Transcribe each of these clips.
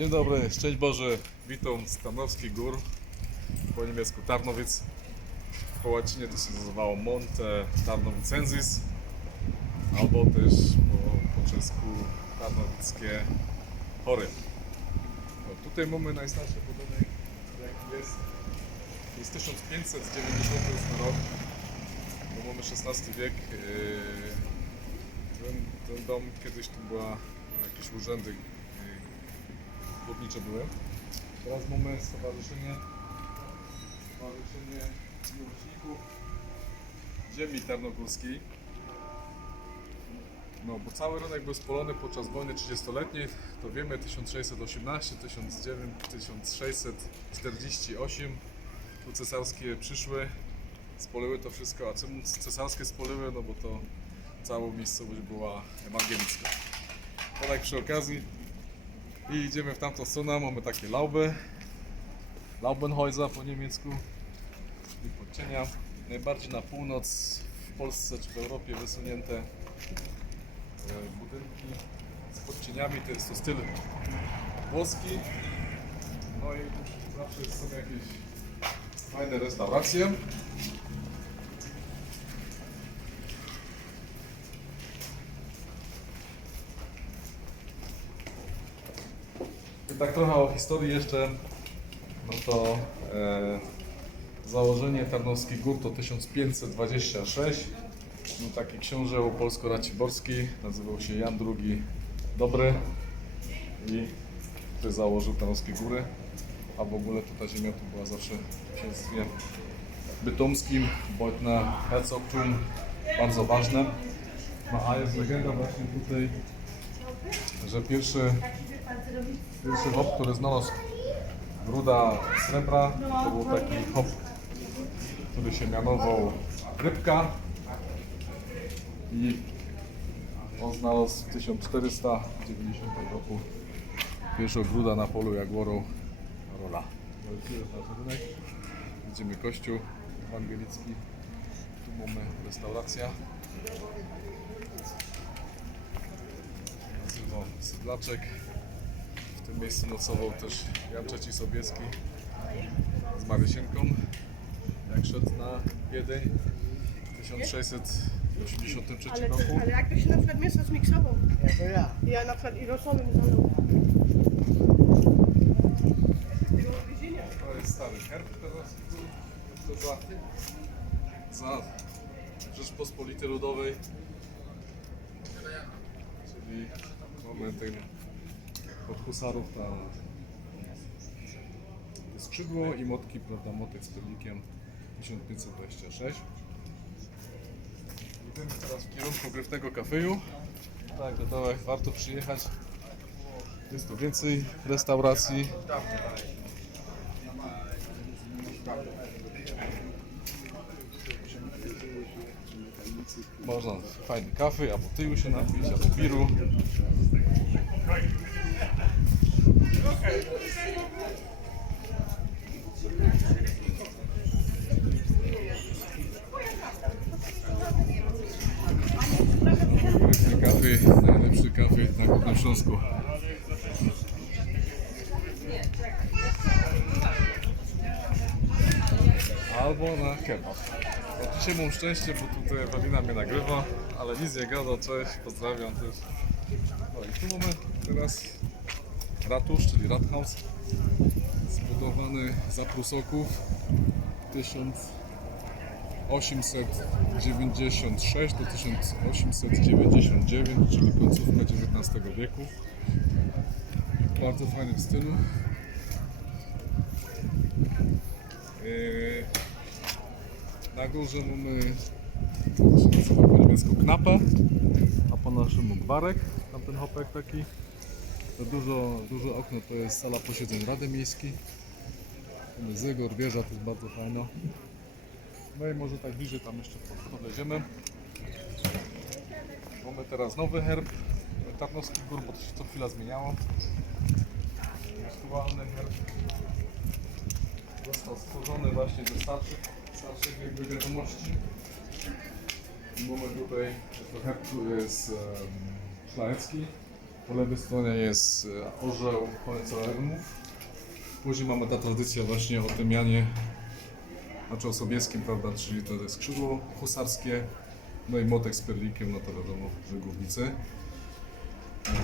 Dzień dobry, szczęść Boże, witam z Tarnowskich Gór, po niemiecku Tarnowic, po łacinie to się nazywało Monte Tarnovicensis, albo też po czesku Tarnowickie Hory. No, tutaj mamy najstarszy budynek, jaki jest. To jest 1598 rok, bo mamy XVI wiek. Ten dom kiedyś tu była jakieś urzędy górnicze były. Teraz mamy stowarzyszenie miłośników ziemi tarnogórskiej. No, bo cały rynek był spalony podczas wojny 30-letniej, to wiemy 1618, 1648, tu cesarskie przyszły, spoliły to wszystko, a czemu cesarskie spoliły? No bo to cała miejscowość była ewangelicka. To tak przy okazji. I idziemy w tamtą stronę, mamy takie Lauby, Laubenhäuser po niemiecku i podcienia. Najbardziej na północ w Polsce czy w Europie wysunięte budynki z podcieniami, to jest to styl włoski. No i zawsze są jakieś fajne restauracje. I tak trochę o historii jeszcze, no to założenie Tarnowskich Gór to 1526. No, taki książę polsko-raciborski, nazywał się Jan II Dobry i który założył Tarnowskie Góry, a w ogóle ta ziemia tu była zawsze w księstwie bytomskim, Beutner Herzogtum, bardzo ważne. No a jest legenda właśnie tutaj, że pierwszy hop, który znalazł ruda srebra, to był taki hop, który się mianował Rybka i on znalazł w 1490 roku pierwszego gruda na polu Jaguarą Rola. Widzimy kościół ewangelicki, tu mamy restauracja. Nazywał Sydlaczek. W tym miejscu nocował też Jan III Sobieski z Marysienką, jak szedł na Wiedeń w 1683 roku. Ale jak to się na przykład miesza zmiksował? To ja. Ja na przykład i rosołem zalał. To jest stary herb teraz, to za Rzeczpospolitej Ludowej, czyli mamy ten od husarów tam skrzydło i motki, prawda, motek z perlikiem 1526. Idziemy teraz w kierunku Gryfnego Kafeju. Tak, do dołek warto przyjechać. Jest tu więcej restauracji. Można fajny kawy, albo tyju się napić, albo biru. Kawy, najlepszy kawy na Górnym Śląsku. Albo na kebab. No, dzisiaj mam szczęście, bo tutaj Ewelina mnie nagrywa, ale nic nie gada, cześć, pozdrawiam też. No i tu mamy teraz ratusz, czyli Rathaus, zbudowany za Prusoków 1896 do 1899, czyli końcówka XIX wieku. Bardzo fajny w stylu. Na górze mamy, to się nazywa po niemiecku Knappe, a po naszemu Gwarek, tamten hopek taki. To duże okno to jest sala posiedzeń Rady Miejskiej. Mamy Zygor, wieża, to jest bardzo fajno. No i może tak bliżej tam jeszcze podejdziemy. Mamy teraz nowy herb Tarnowskich Gór, bo to się co chwila zmieniało. Aktualny herb został stworzony właśnie ze starszych jakby wiadomości. Mamy tutaj, to herb jest szlachecki, Po lewej stronie jest orzeł Hohenzollernów. Później mamy ta tradycja właśnie o tym Janie, znaczy o Sobieskim, prawda, czyli to jest skrzydło husarskie. No i młotek z perlikiem, no to wiadomo, że górnicy.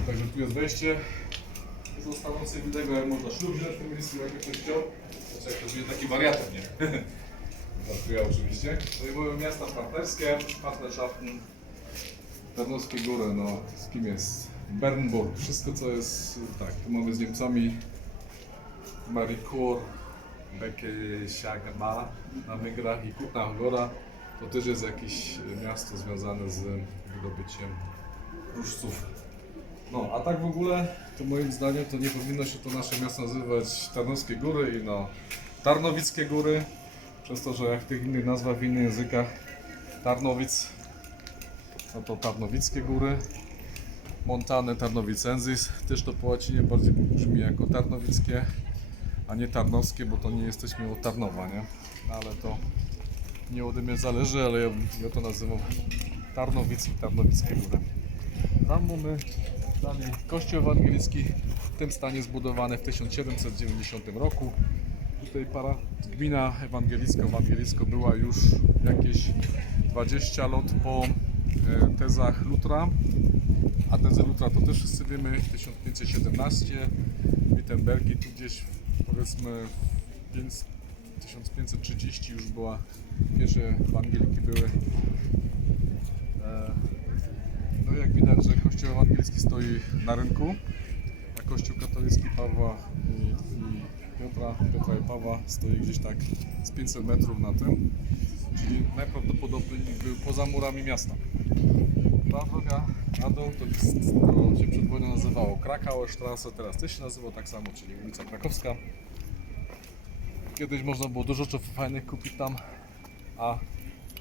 Także tu jest wejście. Zostawający widego, jak można ślub wziąć w tym miejscu, jak ktoś chciał. Znaczy jak ktoś będzie taki wariatem, nie? Żartuję oczywiście. No i mówię miasta partnerskie, Partnerschaften, Tarnowskie Góry, no z kim jest? Bernburg, wszystko co jest, tak, tu mamy z Niemcami Marikur, Bekiesiagma na Węgrach i Kutna Gora. To też jest jakieś miasto związane z wydobyciem ruszców. No, a tak w ogóle, to moim zdaniem to nie powinno się to nasze miasto nazywać Tarnowskie Góry i no Tarnowickie Góry, przez to, że jak w tych innych nazwach w innych językach Tarnowic, no to Tarnowickie Góry, Montane Tarnowicensis, też to po łacinie bardziej brzmi jako Tarnowickie, a nie Tarnowskie, bo to nie jesteśmy od Tarnowa, nie? No, ale to nie ode mnie zależy, ale ja to nazywam Tarnowic i Tarnowickie Góry. Tam mamy dalej kościół ewangelicki, w tym stanie zbudowany w 1790 roku. Tutaj gmina ewangelicko była już jakieś 20 lat po tezach Lutra, a tezy Lutra to też wszyscy wiemy, 1517, Wittenbergi tu gdzieś powiedzmy 1530 już była, pierwsze ewangeliki były. No jak widać, że kościół ewangelicki stoi na rynku, a kościół katolicki Pawła i Piotra i Pawła stoi gdzieś tak z 500 metrów na tym, czyli najprawdopodobniej był poza murami miasta. Ta droga na dół to się przed wojną nazywało Krakauer Straße, teraz też się nazywa tak samo, czyli ulica Krakowska. Kiedyś można było dużo rzeczy fajnych kupić tam, a